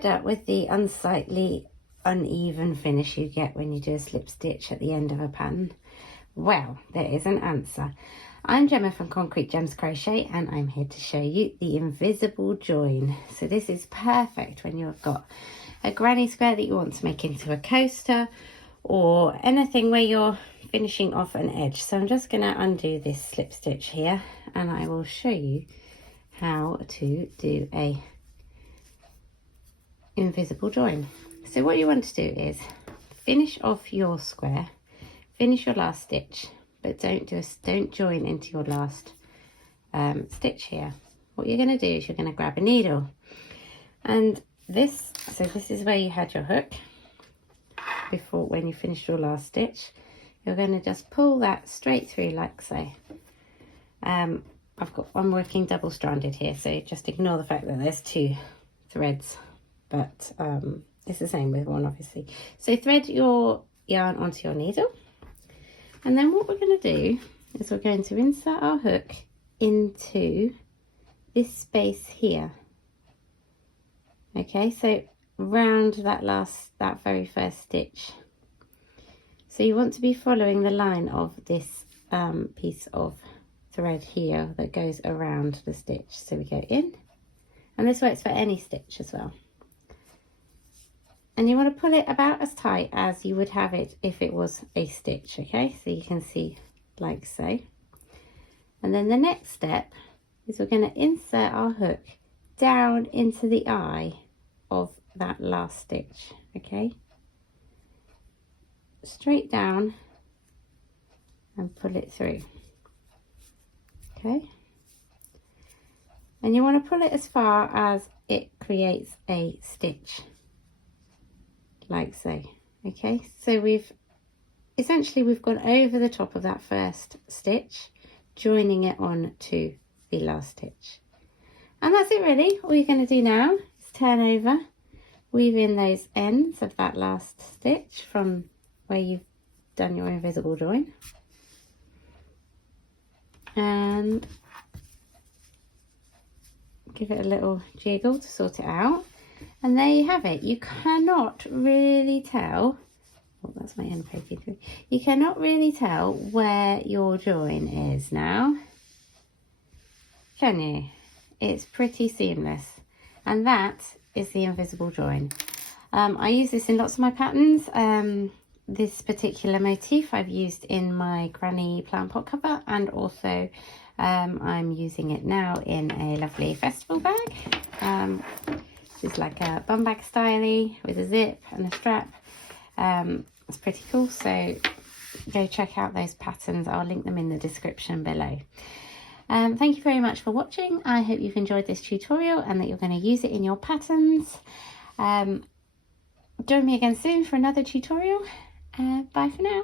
fed up with the unsightly, uneven finish you get when you do a slip stitch at the end of a pattern? Well, there is an answer. I'm Gemma from Concrete Gems Crochet, and I'm here to show you the invisible join. So this is perfect when you've got a granny square that you want to make into a coaster, or anything where you're finishing off an edge. So I'm just going to undo this slip stitch here, and I will show you how to do a invisible join. So what you want to do is finish off your square, finish your last stitch, but don't join into your last stitch here. What you're going to do is you're going to grab a needle, and this is where you had your hook before, when you finished your last stitch. You're going to just pull that straight through like so. I'm working double stranded here, so just ignore the fact that there's two threads, but it's the same with one, obviously. So thread your yarn onto your needle, and then what we're going to do is we're going to insert our hook into this space here. Okay, so round that very first stitch. So you want to be following the line of this piece of thread here that goes around the stitch. So we go in, and this works for any stitch as well. And you want to pull it about as tight as you would have it if it was a stitch, okay? So you can see like so. And then the next step is we're going to insert our hook down into the eye of that last stitch, okay? Straight down and pull it through, okay? And you want to pull it as far as it creates a stitch, like so. Okay, so we've gone over the top of that first stitch, joining it on to the last stitch. And that's it really. All you're going to do now is turn over, weave in those ends of that last stitch from where you've done your invisible join, and give it a little jiggle to sort it out. And there you have it. You cannot really tell, oh, that's my end poking through. You cannot really tell where your join is now, can you? It's pretty seamless, and that is the invisible join. I use this in lots of my patterns. This particular motif I've used in my granny plant pot cover, and also I'm using it now in a lovely festival bag. It's like a bum bag styly with a zip and a strap. It's pretty cool, so go check out those patterns. I'll link them in the description below. Thank you very much for watching. I hope you've enjoyed this tutorial and that you're going to use it in your patterns. Join me again soon for another tutorial. Bye for now.